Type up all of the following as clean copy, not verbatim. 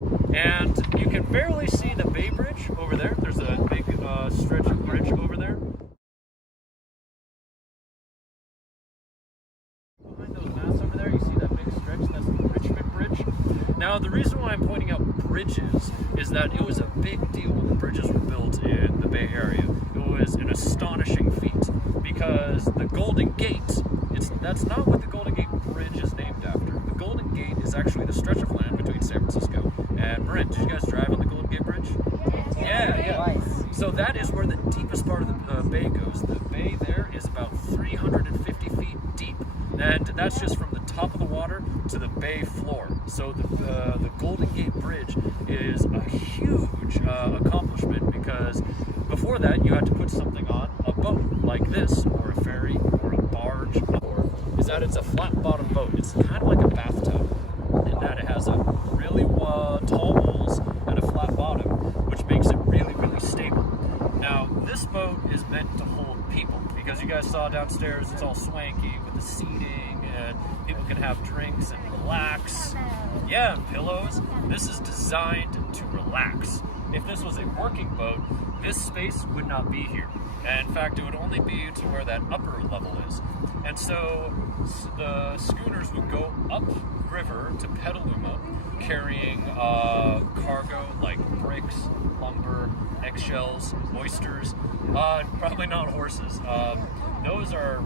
And you can barely see the Bay Bridge over there. There's a big stretch of bridge over there. Behind those masts over there, you see that big stretch? That's the Richmond Bridge. Now, the reason why I'm pointing out bridges is that it was a big deal when the bridges were built in the Bay Area. It was an astonishing feat because the Golden Gate, that's not what the Golden Gate Bridge is named after. The Golden Gate is actually the stretch of land between San Francisco and Marin. Did you guys drive on the Golden Gate Bridge? Yeah. So that is where the deepest part of the bay goes. The bay there is about 350 feet deep. And that's just from the top of the water to the bay floor. So the Golden Gate Bridge is a huge accomplishment because before that you had to put something on a boat like this, or a ferry, or a barge, or is that it's a flat bottom boat. It's kind of like a bathtub in that it has a really tall walls and a flat bottom, which makes it really, really stable. Now, this boat is meant to hold people because you guys saw downstairs it's all swanky with the seating and people can have drinks and relax. Yeah, pillows. This is designed to relax. If this was a working boat, this space would not be here. And in fact, it would only be to where that upper level is. And so the schooners would go up river to Petaluma carrying cargo like bricks, lumber, eggshells, oysters, probably not horses. Those are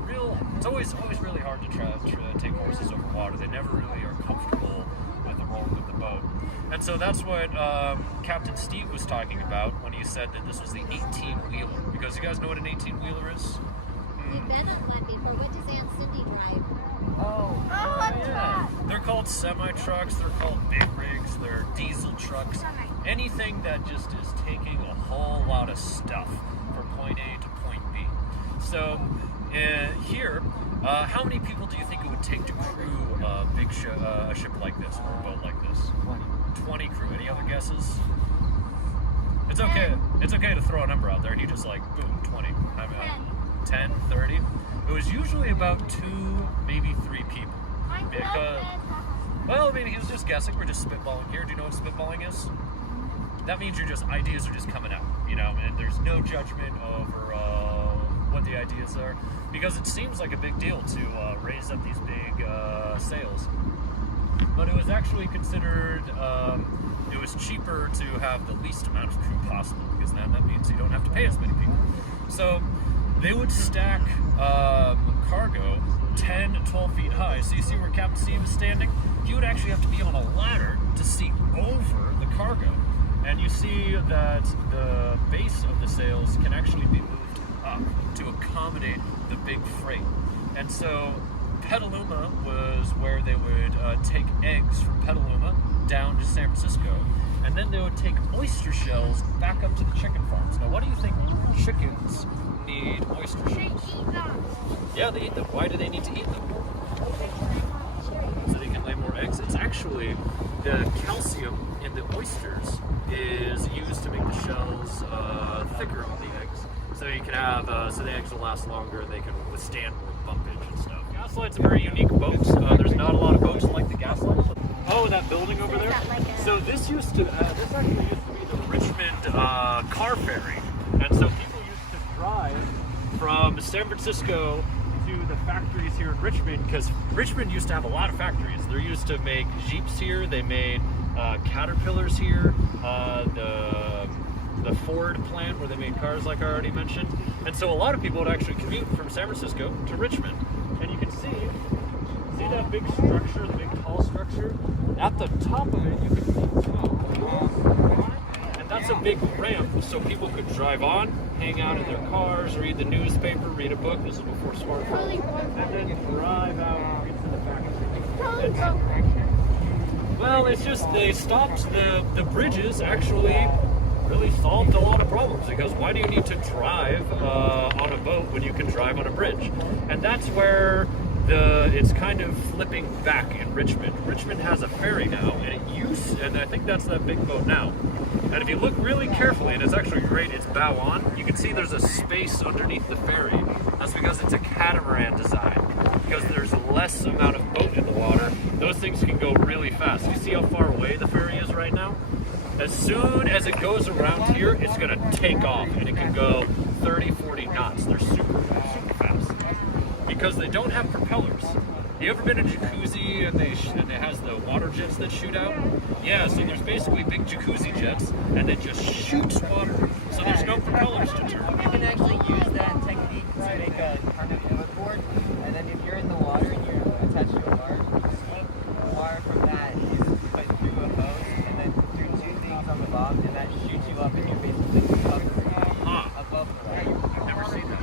it's always really hard to try to take horses over water. They never really are comfortable with the rolling of the boat. And so that's what Captain Steve was talking about when he said that this was the 18-wheeler. Because you guys know what an 18-wheeler is? We've been on one before. What does Aunt Cindy drive? Oh, yeah. They're called semi-trucks, they're called big rigs, they're diesel trucks. Anything that just is taking a whole lot of stuff from point A to point B. So here, how many people do you think it would take to crew a ship like this, or a boat like this? 20 crew. Any other guesses? It's okay. It's okay to throw a number out there and you just like, boom, 20. 10, 30. It was usually about 2, maybe 3 people. Because, well, I mean, he was just guessing. We're just spitballing here. Do you know what spitballing is? That means ideas are just coming out, and there's no judgment over what the ideas are, because it seems like a big deal to raise up these big sails. But it was actually considered, it was cheaper to have the least amount of crew possible, because then that means you don't have to pay as many people. So they would stack cargo 10 to 12 feet high. So you see where Captain Steve is standing? He would actually have to be on a ladder to see over the cargo. And you see that the base of the sails can actually be moved up to accommodate the big freight. And so Petaluma was where they would take eggs from Petaluma down to San Francisco, and then they would take oyster shells back up to the chicken farms. Now, what do you think chickens need oyster shells? They eat them. Yeah, they eat them. Why do they need to eat them? So they can lay more eggs. It's actually the calcium in the oysters is used to make the shells thicker on the eggs. So you can have, so the eggs will last longer, they can withstand more bumpage and stuff. Gaslight's a very unique boat. There's not a lot of boats like the Gaslight. Oh, that building over there? So this actually used to be the Richmond car ferry. And so people used to drive from San Francisco to the factories here in Richmond, because Richmond used to have a lot of factories. They used to make Jeeps here, they made Caterpillars here, the Ford plant where they made cars like I already mentioned. And so a lot of people would actually commute from San Francisco to Richmond. And you can see that big structure, the big tall structure? At the top of it, you can see and that's a big ramp, so people could drive on, hang out in their cars, read the newspaper, read a book. This is before smartphones. And then drive out into the factory. Well, it's just they stopped the bridges actually really solved a lot of problems, because why do you need to drive on a boat when you can drive on a bridge? And that's where it's kind of flipping back in Richmond. Richmond has a ferry now, and I think that's that big boat now. And if you look really carefully, and it's actually great, it's bow on, you can see there's a space underneath the ferry. That's because it's a catamaran design. Because there's less amount of boat in the water, those things can go really fast. You see how far away the ferry is right now? As soon as it goes around here, it's gonna take off, and it can go 30, 40 knots. They're super fast. Because they don't have propellers. You ever been in a jacuzzi and it has the water jets that shoot out? Yeah, so there's basically big jacuzzi jets and it just shoots water. So there's no propellers to turn. You can actually use that technique to make a kind of hoverboard, and then if you're in the water and you're attached to a barge, you sweep the water from that is put through a hose and then through two things on the bottom, and that shoots you up and you're basically hovering above the water. You've never seen that.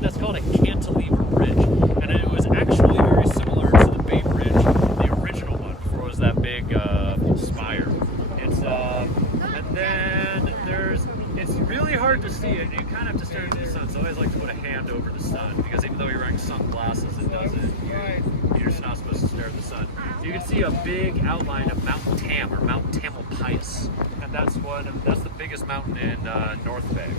That's called a cantilever bridge, and it was actually very similar to the Bay Bridge, the original one, before it was that big spire. And then it's really hard to see it. You kind of have to stare into the sun, so I always like to put a hand over the sun, because even though you're wearing sunglasses, it doesn't. You're just not supposed to stare at the sun. So you can see a big outline of Mount Tam, or Mount Tamalpais, and that's the biggest mountain in North Bay.